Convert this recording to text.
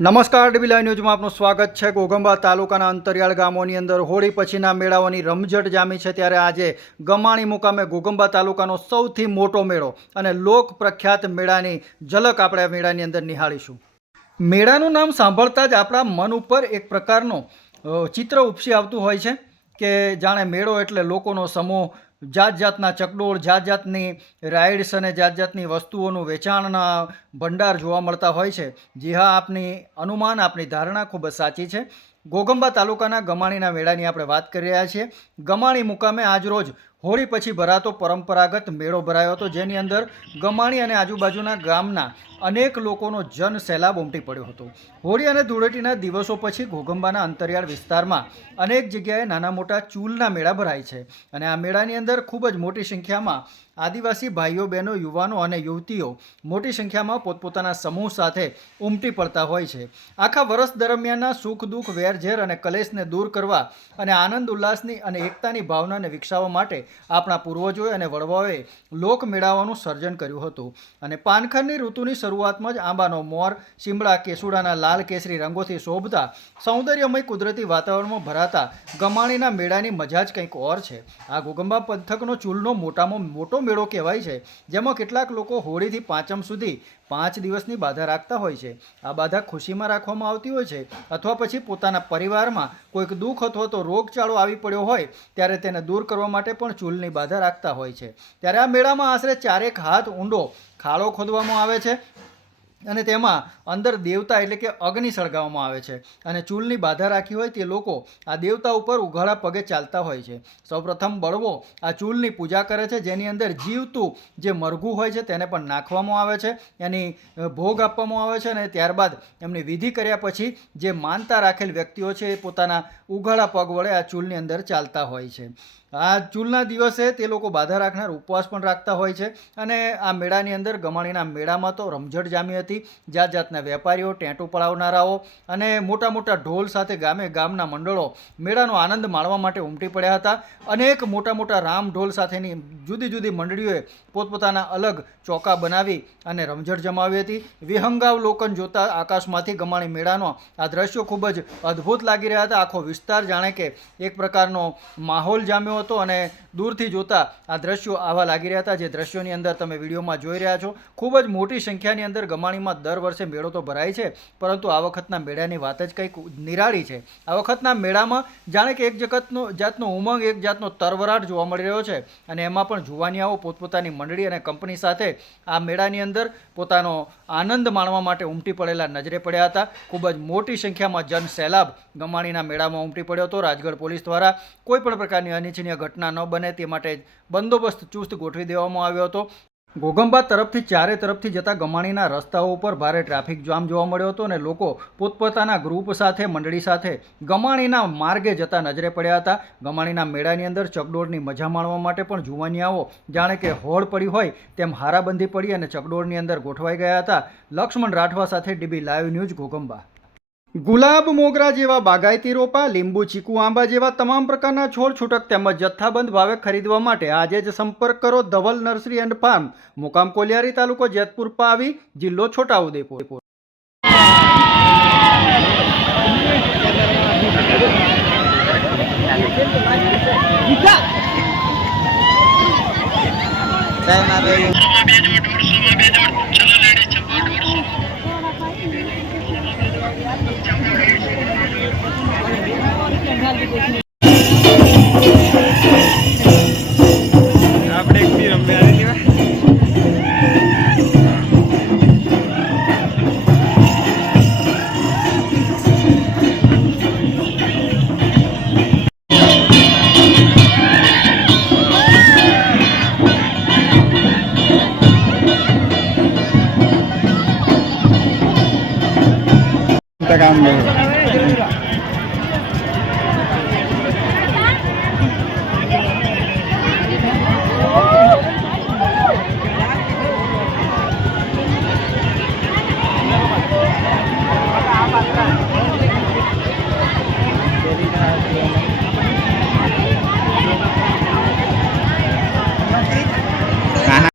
નમસ્કાર ડીબીલાઈ ન્યૂઝમાં આપનું સ્વાગત છે. ગોગંબા તાલુકાના અંતરિયાળ ગામોની અંદર હોળી પછીના મેળાઓની રમઝટ જામી છે. ત્યારે આજે ગમાણી મુકામે ગોગંબા તાલુકાનો સૌથી મોટો મેળો અને લોક પ્રખ્યાત મેળાની ઝલક આપણે મેળાની અંદર નિહાળીશું. મેળાનું નામ સાંભળતા જ આપણા મન ઉપર એક પ્રકારનો ચિત્ર ઉપસી આવતું હોય છે કે જાણે મેળો એટલે લોકોનો સમૂહ જાત જાતના ચકડોળ જાત જાતની રાઇડ્સ અને જાત જાતની વસ્તુઓનું વેચાણના ભંડાર જોવા મળતા હોય છે. જી હા, આપની અનુમાન, આપની ધારણા ખૂબ જ સાચી છે. ગોગંબા તાલુકાના ગમાણીના મેળાની આપણે વાત કરી રહ્યા છીએ. ગમાણી મુકામે આજરોજ હોળી પછી ભરાતો પરંપરાગત મેળો ભરાયો હતો. જેની અંદર ગમાણી અને આજુબાજુના ગામના અનેક લોકોનો જન સૈલાબ ઉમટી પડ્યો હતો. હોળી અને ધૂળેટીના દિવસો પછી ઘોગંબાના અંતરિયાળ વિસ્તારમાં અનેક જગ્યાએ નાના મોટા ચૂલના મેળા ભરાય છે અને આ મેળાની અંદર ખૂબ જ મોટી સંખ્યામાં આદિવાસી ભાઈઓ, બહેનો, યુવાનો અને યુવતીઓ મોટી સંખ્યામાં પોતપોતાના સમૂહ સાથે ઉમટી પડતા હોય છે. આખા વર્ષ દરમિયાનના સુખ, દુઃખ, વેરઝેર અને કલેશને દૂર કરવા અને આનંદ, ઉલ્લાસની અને એકતાની ભાવનાને વિકસાવવા માટે આપણા પૂર્વજોએ અને વડવાઓએ લોક મેળાઓનું સર્જન કર્યું હતું. અને પાનખરની ઋતુની શરૂઆતમાં જ આંબાનો મોર, શિમળા કેસુડાના લાલ કેસરી રંગોથી શોભતા, સૌંદર્યમય કુદરતી વાતાવરણમાં ભરાતા ગમાણીના મેળાની મજા જ કંઈક ઓર છે. આ ઘોગંબા પંથકનો ચૂલનો મોટામાં મોટો મેળો કહેવાય છે, જેમાં કેટલાક લોકો હોળીથી પાંચમ સુધી પાંચ દિવસની બાધા રાખતા હોય છે. આ બાધા ખુશીમાં રાખવામાં આવતી હોય છે અથવા પછી પોતાના પરિવારમાં કોઈક દુઃખ અથવા તો રોગચાળો આવી પડ્યો હોય ત્યારે તેને દૂર કરવા માટે પણ ચૂલની બાધા રાખતા હોય છે. ત્યારે આ મેળામાં આશરે ચારેક હાથ ઊંડો ખાડો ખોદવામાં આવે છે. અને તેમાં અંદર દેવતા એટલે કે અગ્નિ સળગાવવામાં આવે છે. અને ચૂલની બાધા રાખી હોય તે લોકો આ દેવતા ઉપર ઉઘાડા પગે ચાલતા હોય છે. સૌપ્રથમ બળવો આ ચૂલની પૂજા કરે છે, જેની અંદર જીવતું જે મરઘું હોય છે તેને પણ નાખવામાં આવે છે, એની ભોગ આપવામાં આવે છે અને ત્યારબાદ એમની વિધિ કર્યા પછી જે માનતા રાખેલ વ્યક્તિઓ છે એ પોતાના ઉઘાડા પગ વડે આ ચૂલની અંદર ચાલતા હોય છે. આ ચૂલના દિવસે તે લોકો બાધા રાખનાર ઉપવાસ પણ રાખતા હોય છે અને આ મેળાની અંદર ગમાણીના મેળામાં તો રમઝટ જામી હતી. જાત જાતના વેપારીઓ, ટેંટો પડાવનારાઓ અને મોટા મોટા ઢોલ સાથે ગામે ગામના મંડળો મેળાનો આનંદ માણવા માટે ઉમટી પડ્યા હતા. અનેક મોટા મોટા રામ ઢોલ સાથેની જુદી જુદી મંડળીઓએ પોતપોતાના અલગ ચોકા બનાવી અને રમઝટ જમાવી હતી. વિહંગાવ લોકન જોતા આકાશમાંથી ગમાણી મેળાનો આ દ્રશ્યો ખૂબ જ અદ્ભુત લાગી રહ્યા હતા. આખો વિસ્તાર જાણે કે એક પ્રકારનો માહોલ જામ્યો હતો અને દૂરથી જોતા આ દ્રશ્યો આવા લાગી રહ્યા હતા. જે દ્રશ્યોની અંદર તમે વિડીયોમાં જોઈ રહ્યા છો, ખૂબ જ મોટી સંખ્યાની અંદર ગમાણીમાં દર વર્ષે મેળો તો ભરાય છે, પરંતુ આ વખતના મેળાની વાત જ કંઈક નિરાળી છે. આ વખતના મેળામાં જાણે કે એક જગતનો, જાતનો ઉમંગ, એક જાતનો તરવરાટ જોવા મળી રહ્યો છે અને એમાં પણ જુવાનિયાઓ પોતપોતાની મંડળી અને કંપની સાથે આ મેળાની અંદર પોતાનો આનંદ માણવા માટે ઉમટી પડેલા નજરે પડ્યા હતા. ખૂબ જ મોટી સંખ્યામાં જન સૈલાબ ગમાણીના મેળામાં ઉમટી પડ્યો હતો. રાજગઢ પોલીસ દ્વારા કોઈ પણ પ્રકારની અનિચ્છનીય ઘટના ન બને તે માટે બંદોબસ્ત ચુસ્ત ગોઠવી દેવામાં આવ્યો હતો. ઘોઘંબા તરફથી ચારે તરફથી જતા ગમાણીના રસ્તાઓ ઉપર ભારે ટ્રાફિક જામ જોવા મળ્યો હતો અને લોકો પોતપોતાના ગ્રુપ સાથે, મંડળી સાથે ગમાણીના માર્ગે જતા નજરે પડ્યા હતા. ગમાણીના મેળાની અંદર ચકડોળની મજા માણવા માટે પણ જુવાનિયાઓ જાણે કે હોડ પડી હોય તેમ હારાબંધી પડી અને ચકડોળની અંદર ગોઠવાઈ ગયા હતા. લક્ષ્મણ રાઠવા સાથે ડીબી લાઈવ ન્યૂઝ ઘોગંબા ગુલાબ, મોગરા જેવા બાગાયતી રોપા, લીંબુ, ચીકુ, આંબા જેવા તમામ પ્રકારના છોડ છૂટક તેમજ જથ્થાબંધ ભાવે ખરીદવા માટે આજે જ સંપર્ક કરો ધવલ નર્સરી એન્ડ ફાર્મ, મુકામ કોલિયારી તાલુકો જેતપુર પાવી, જિલ્લો છોટાઉદેપુર. બે એક દી રમ્યા está cambiando.